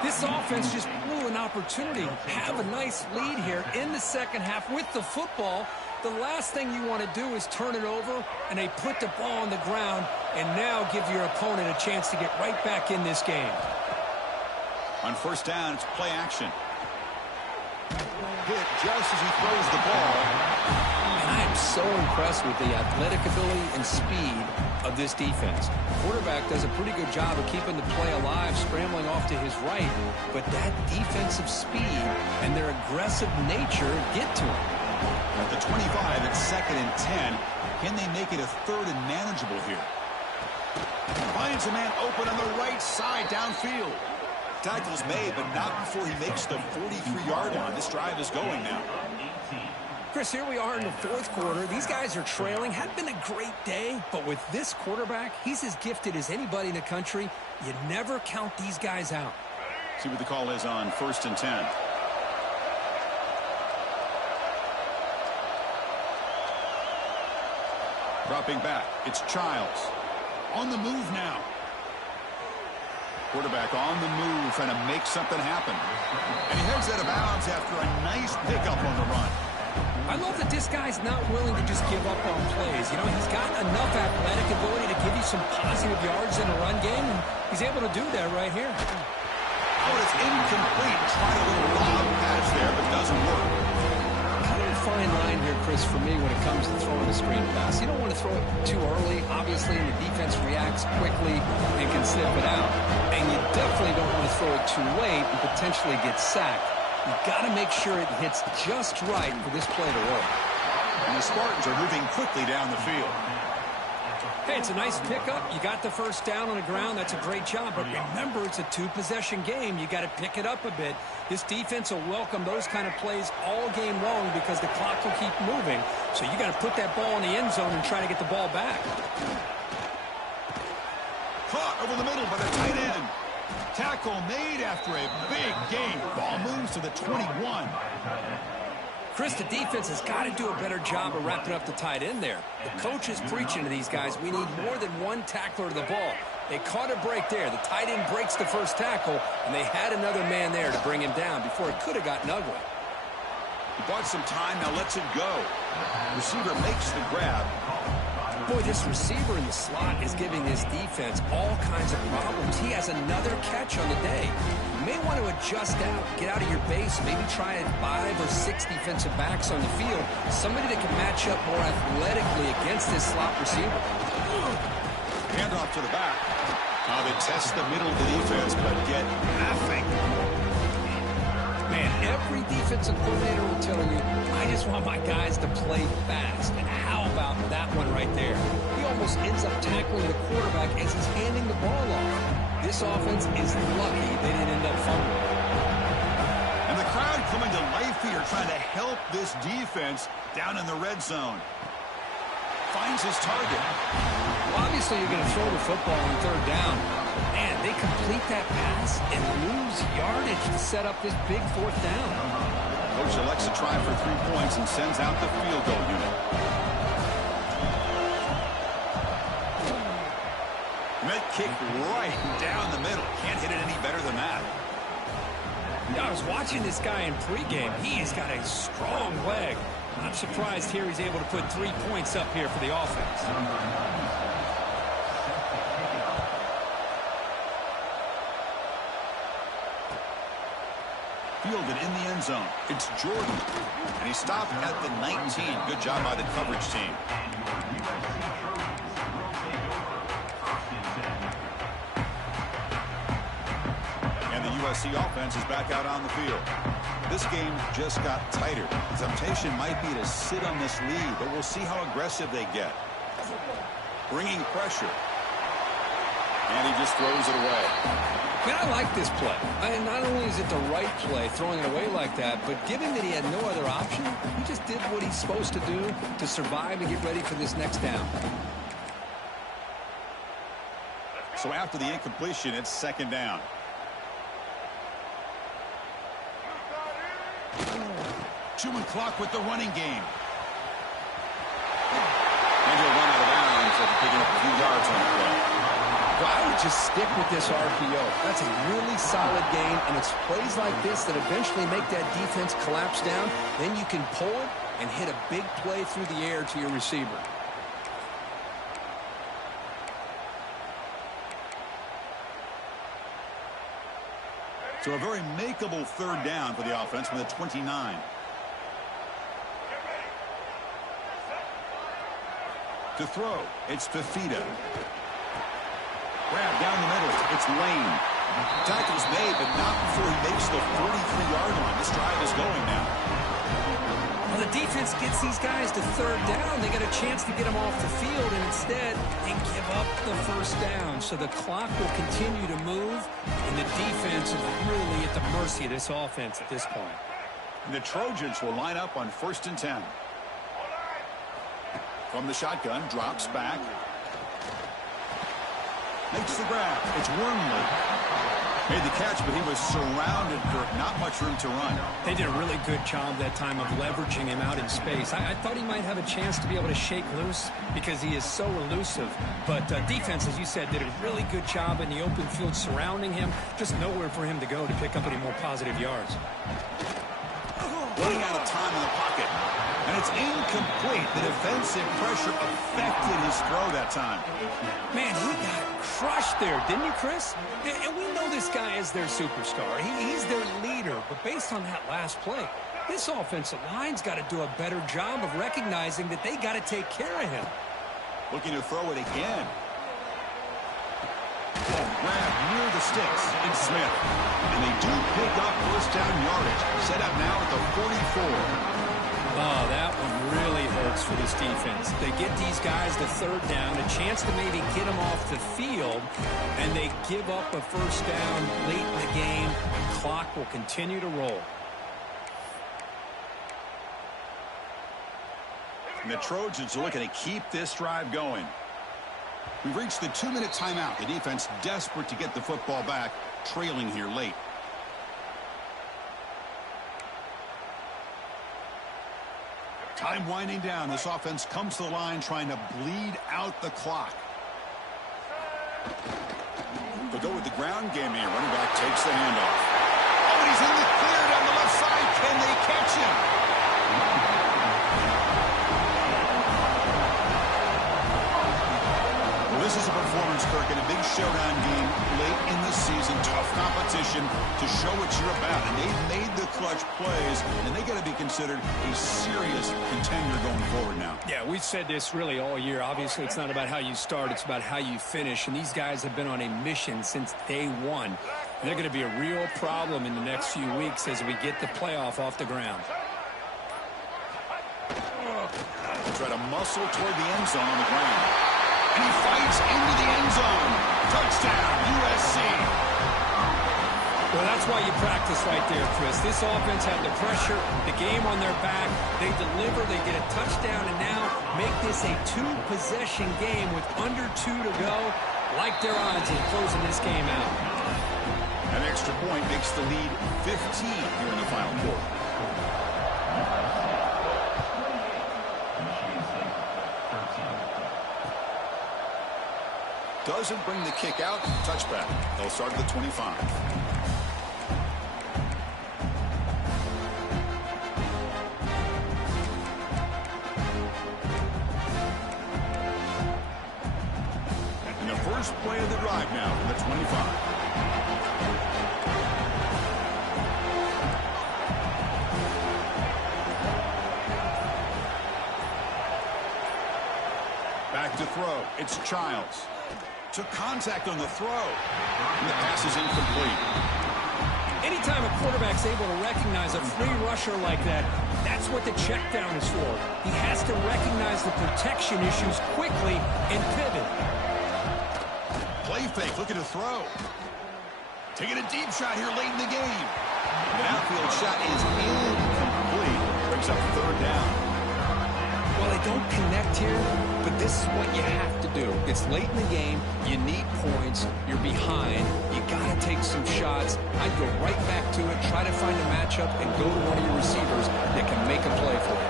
This offense just blew an opportunity. Have a nice lead here in the second half with the football. The last thing you want to do is turn it over, and they put the ball on the ground and now give your opponent a chance to get right back in this game. On first down, it's play action. Hit just as he throws the ball. And I am so impressed with the athletic ability and speed of this defense. The quarterback does a pretty good job of keeping the play alive, scrambling off to his right, but that defensive speed and their aggressive nature get to him. At the 25, it's 2nd and 10. Can they make it a 3rd and manageable here? Finds a man open on the right side downfield. Tackle's made, but not before he makes the 43-yard line. This drive is going now. Chris, here we are in the fourth quarter. These guys are trailing. Had been a great day, but with this quarterback, he's as gifted as anybody in the country. You never count these guys out. See what the call is on 1st and 10. Dropping back, it's Childs. On the move now. Quarterback on the move, trying to make something happen. And he heads out of bounds after a nice pickup on the run. I love that this guy's not willing to just give up on plays. You know, he's got enough athletic ability to give you some positive yards in a run game, and he's able to do that right here. Oh, it's incomplete. Tried a little lob pass there, but it doesn't work. Kind of a fine line here, Chris, for me when it comes to throwing a screen pass. You don't want to throw it too early, obviously, and the defense reacts quickly and can sniff it out. And you definitely don't want to throw it too late and potentially get sacked. You've got to make sure it hits just right for this play to work. And the Spartans are moving quickly down the field. Hey, it's a nice pickup. You got the first down on the ground. That's a great job. But remember, it's a two-possession game. You got to pick it up a bit. This defense will welcome those kind of plays all game long because the clock will keep moving. So you got to put that ball in the end zone and try to get the ball back. Caught over the middle by the tight end. Tackle made after a big gain. Ball moves to the 21. Chris, the defense has got to do a better job of wrapping up the tight end there. The coach is preaching to these guys, we need more than one tackler to the ball. They caught a break there. The tight end breaks the first tackle, and they had another man there to bring him down before it could have gotten ugly. He bought some time, now lets it go. Receiver makes the grab. Boy, this receiver in the slot is giving this defense all kinds of problems. He has another catch on the day. You may want to adjust out, get out of your base, maybe try 5 or 6 defensive backs on the field. Somebody that can match up more athletically against this slot receiver. Handoff to the back. Now they test the middle of the defense, but get nothing. Man, every defensive coordinator will tell you, I just want my guys to play fast. And how about that one right there? He almost ends up tackling the quarterback as he's handing the ball off. This offense is lucky they didn't end up fumbling. And the crowd coming to life here, trying to help this defense down in the red zone. Finds his target. Well, obviously, you're going to throw the football on third down. Man, they complete that pass and lose yardage to set up this big fourth down. Coach elects to try for 3 points and sends out the field goal unit. That kick right down the middle. Can't hit it any better than that. Yeah, I was watching this guy in pregame. He has got a strong leg. Not surprised here he's able to put 3 points up here for the offense. Fielded in the end zone. It's Jordan. And he stopped at the 19. Good job by the coverage team. And the USC offense is back out on the field. This game just got tighter. The temptation might be to sit on this lead, but we'll see how aggressive they get. Bringing pressure. And he just throws it away. Man, I like this play. Not only is it the right play, throwing it away like that, but given that he had no other option, he just did what he's supposed to do to survive and get ready for this next down. So after the incompletion, it's second down. Chewing clock with the running game. And he'll run out of bounds after picking up a few yards on the play. Well, I would just stick with this RPO. That's a really solid game, and it's plays like this that eventually make that defense collapse down. Then you can pull it and hit a big play through the air to your receiver. So a very makeable third down for the offense from the 29. To throw, it's Fafita. Grab down the middle, it's Lane. Tackle's made, but not before he makes the 43-yard line. This drive is going now. Well, the defense gets these guys to third down. They get a chance to get them off the field, and instead they give up the first down. So the clock will continue to move, and the defense is really at the mercy of this offense at this point. And the Trojans will line up on 1st and 10. From the shotgun, drops back. Makes the grab. It's Wormley. Made the catch, but he was surrounded for not much room to run. They did a really good job that time of leveraging him out in space. I thought he might have a chance to be able to shake loose because he is so elusive. But defense, as you said, did a really good job in the open field surrounding him. Just nowhere for him to go to pick up any more positive yards. Running out of time in the pocket. And it's incomplete. The defensive pressure affected his throw that time. Man, he got crushed there, didn't you, Chris? And we know this guy is their superstar. He's their leader. But based on that last play, this offensive line's got to do a better job of recognizing that they got to take care of him. Looking to throw it again. Grab near the sticks. It's Smith. And they do pick up first down yardage. Set up now at the 44. Oh, that one really hurts for this defense. They get these guys to third down, a chance to maybe get them off the field, and they give up a first down late in the game. The clock will continue to roll. And the Trojans are looking to keep this drive going. We've reached the 2-minute timeout. The defense desperate to get the football back, trailing here late. Time winding down. This offense comes to the line trying to bleed out the clock. They'll go with the ground game here. Running back takes the handoff. Oh, and he's in the clear down the left side. Can they catch him? Well, this is a performance, Kirk, in a big showdown game late in the season. Tough competition to show what you're about. And they've made the clutch plays, and they got to be considered a serious contender going forward now. Yeah, we've said this really all year. Obviously, it's not about how you start. It's about how you finish. And these guys have been on a mission since day one. And they're going to be a real problem in the next few weeks as we get the playoff off the ground. Try to muscle toward the end zone on the ground. And he fights into the end zone. Touchdown, USC. Well, that's why you practice right there, Chris. This offense had the pressure, the game on their back. They deliver, they get a touchdown, and now make this a 2-possession game with under 2 to go. Like their odds in closing this game out. An extra point makes the lead 15 here in the final quarter. Doesn't bring the kick out. Touchback. They'll start at the 25. And the first play of the drive now from the 25. Back to throw. It's Childs. Took contact on the throw. And the pass is incomplete. Anytime a quarterback's able to recognize a free rusher like that, that's what the check down is for. He has to recognize the protection issues quickly and pivot. Play fake, looking to throw. Taking a deep shot here late in the game. The outfield shot is incomplete. Brings up third down. Well, they don't connect here, but this is what you have to do. It's late in the game. You need points. You're behind. You got to take some shots. I'd go right back to it, try to find a matchup, and go to one of your receivers that can make a play for you.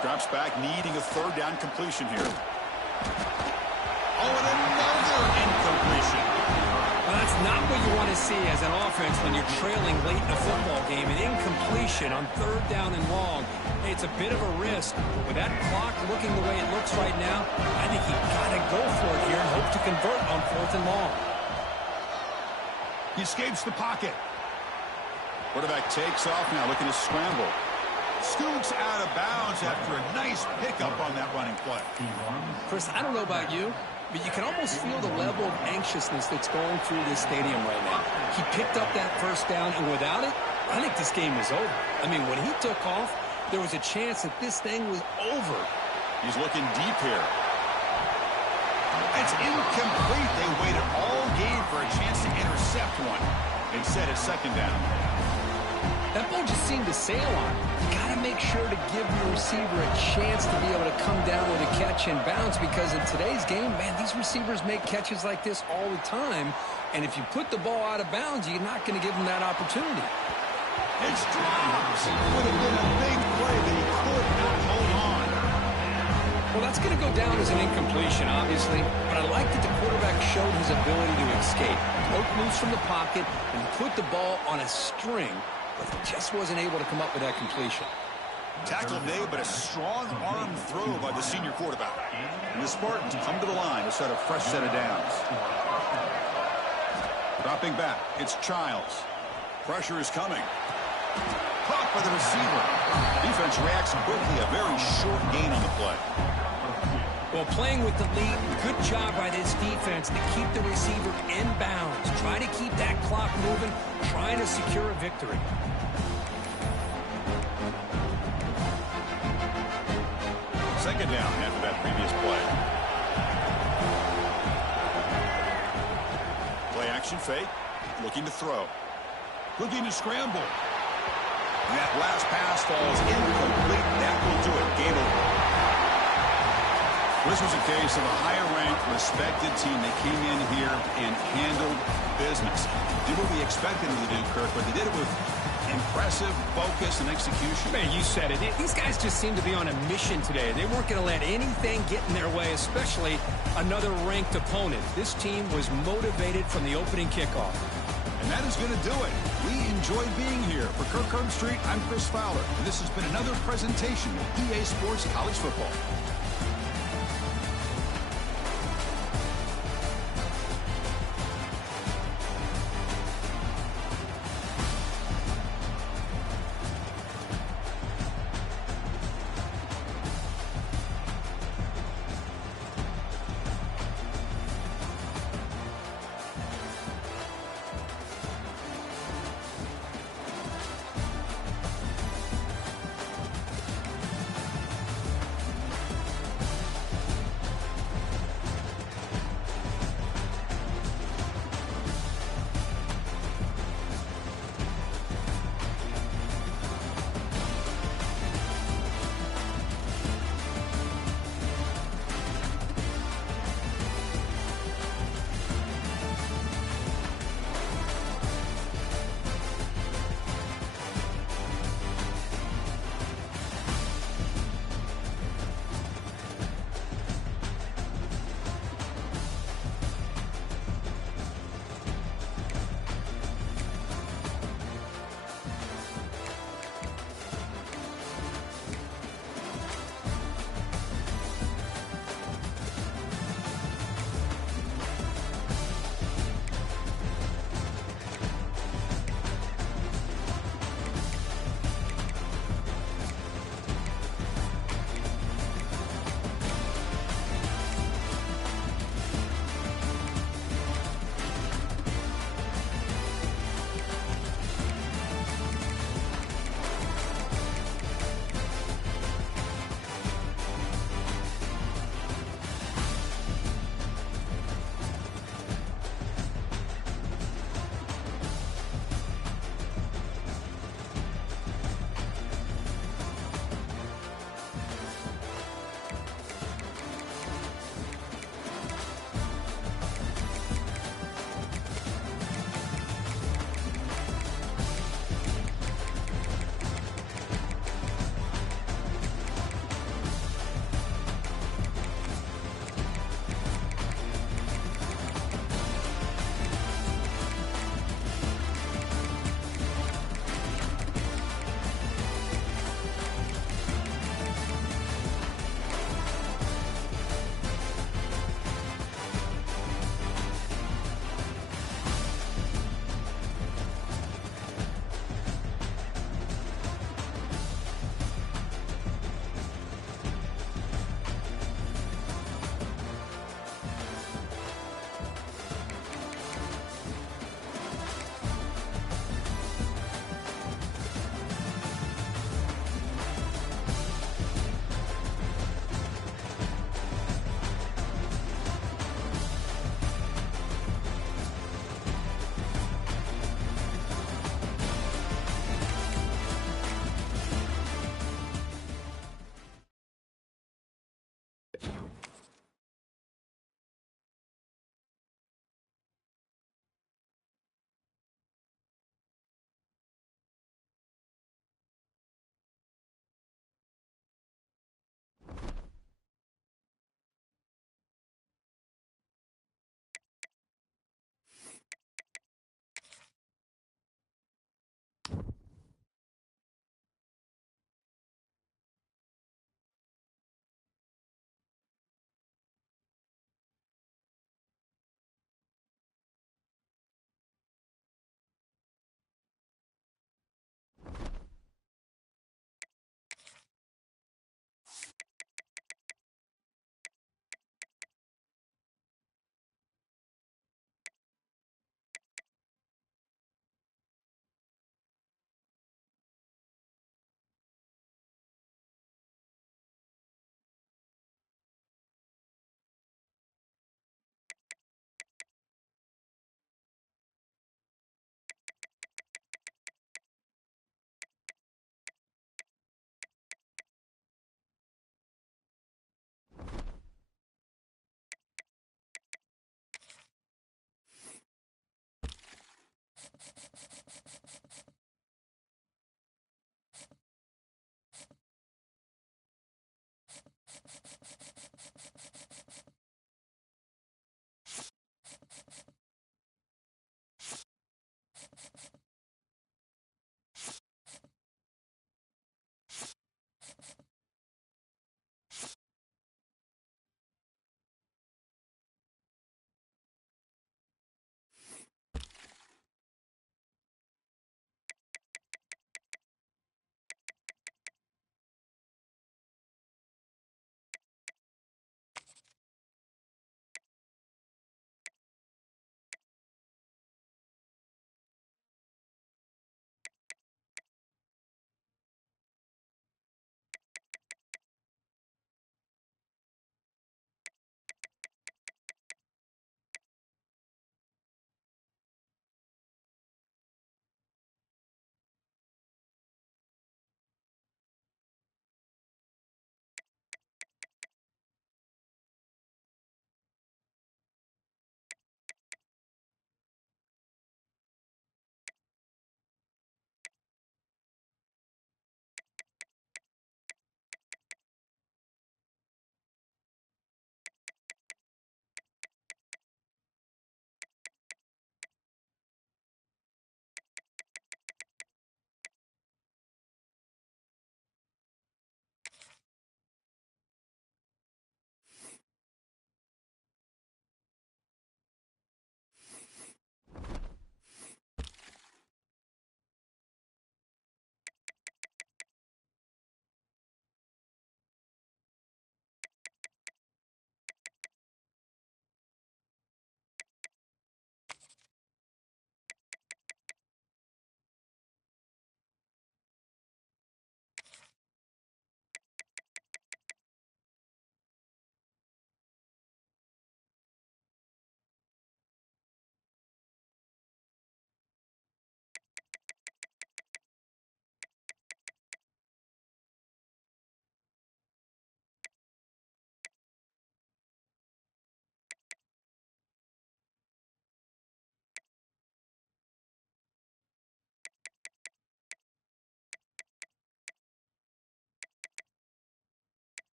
Drops back, needing a third down completion here. Oh, and another incompletion. Well, that's not what you want to see as an offense when you're trailing late in a football game. An incompletion on third down and long. Hey, it's a bit of a risk. With that clock looking the way it looks right now, I think you got to go for it here and hope to convert on fourth and long. He escapes the pocket. Quarterback takes off now, looking to scramble. Scoots out of bounds after a nice pickup on that running play. Chris, I don't know about you, but you can almost feel the level of anxiousness that's going through this stadium right now. He picked up that first down, and without it, I think this game is over. I mean, when he took off, there was a chance that this thing was over. He's looking deep here. It's incomplete. They waited all game for a chance to intercept one. Instead, it's second down. That ball just seemed to sail on. You got to make sure to give your receiver a chance to be able to come down with a catch and bounce, because in today's game, man, these receivers make catches like this all the time. And if you put the ball out of bounds, you're not going to give them that opportunity. It's drops. Would have been a big play, but he could not hold on. Well, that's going to go down as an incompletion, obviously, but I like that the quarterback showed his ability to escape. Broke loose from the pocket and put the ball on a string, but he just wasn't able to come up with that completion. Tackle made, but a strong arm throw by the senior quarterback. And the Spartans come to the line to set a fresh set of downs. Dropping back, it's Childs. Pressure is coming. Caught by the receiver. Defense reacts quickly, a very short gain on the play. Well, playing with the lead, good job by this defense to keep the receiver in bounds. Try to keep that clock moving, trying to secure a victory. Second down after that previous play. Play action fake, looking to throw. Looking to scramble. And that last pass falls incomplete. That will do it. Game over. This was a case of a higher-ranked, respected team that came in here and handled business. Did what we expected them to do, Kirk, but they did it with impressive focus and execution. Man, you said it. These guys just seem to be on a mission today. They weren't going to let anything get in their way, especially another ranked opponent. This team was motivated from the opening kickoff. And that is going to do it. We enjoyed being here. For Kirk Herbstreit, I'm Chris Fowler. And this has been another presentation of EA Sports College Football.